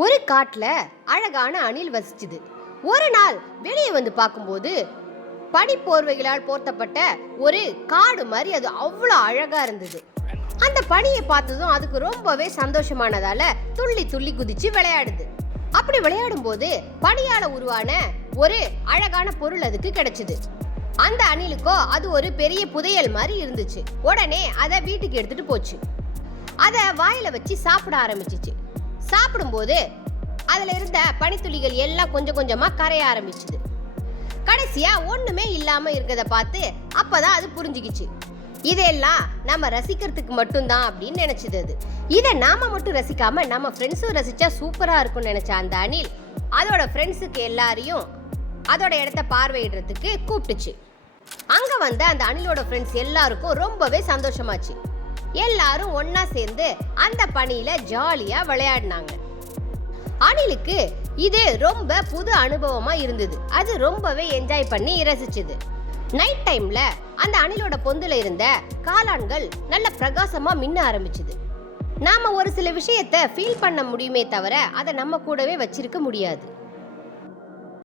ஒரு காட்டுல அழகான அணில் வசிச்சுது. ஒரு நாள் வெளியே வந்து பார்க்கும்போது பனி போர்வைகளால் போர்த்தப்பட்ட ஒரு காடு மாதிரி அது அவ்வளோ அழகா இருந்தது. அந்த பனியை பார்த்ததும் அதுக்கு ரொம்பவே சந்தோஷமானதால துள்ளி துள்ளி குதிச்சு விளையாடுது. அப்படி விளையாடும் போது பனியால உருவான ஒரு அழகான பொருள் அதுக்கு கிடைச்சது. அந்த அணிலுக்கோ அது ஒரு பெரிய புதையல் மாதிரி இருந்துச்சு. உடனே அதை வீட்டுக்கு எடுத்துட்டு போச்சு. அதை வாயில வச்சு சாப்பிட ஆரம்பிச்சிச்சு. சாப்பிடும்போது அதுல இருந்த பனித்துளிகள் எல்லாம் கொஞ்சம் கொஞ்சமா கரைய ஆரம்பிச்சுது. கடைசியா ஒண்ணுமே இல்லாம இருக்கிறத பார்த்து அப்பதான் அது புரிஞ்சுக்கிச்சு, இதெல்லாம் நம்ம ரசிக்கிறதுக்கு மட்டும்தான் அப்படின்னு நினைச்சது. அது இதை நாம மட்டும் ரசிக்காம நம்ம ஃப்ரெண்ட்ஸும் ரசிச்சா சூப்பரா இருக்கும்னு நினைச்ச அந்த அணில் அதோட ஃப்ரெண்ட்ஸுக்கு எல்லாரையும் அதோட இடத்த பார்வையிடுறதுக்கு கூப்பிட்டுச்சு. அங்க வந்த அந்த அணிலோட ஃப்ரெண்ட்ஸ் எல்லாருக்கும் ரொம்பவே சந்தோஷமாச்சு. எல்லாரும் ஒன்னா சேர்ந்து அந்த பனியில ஜாலியா விளையாடினாங்க. அணிலுக்கு இது ரொம்ப புது அனுபவமா இருந்தது. அது ரொம்பவே என்ஜாய் பண்ணி ரசிச்சது. நைட் டைம்ல அந்த அணிலோட பொந்துல இருந்த காளான்கள் நல்ல பிரகாசமா மின்ன ஆரம்பிச்சது. நாம ஒரு சில விஷயத்தை ஃபீல் பண்ண முடியுமே தவிர அதை நம்ம கூடவே வச்சிருக்க முடியாது.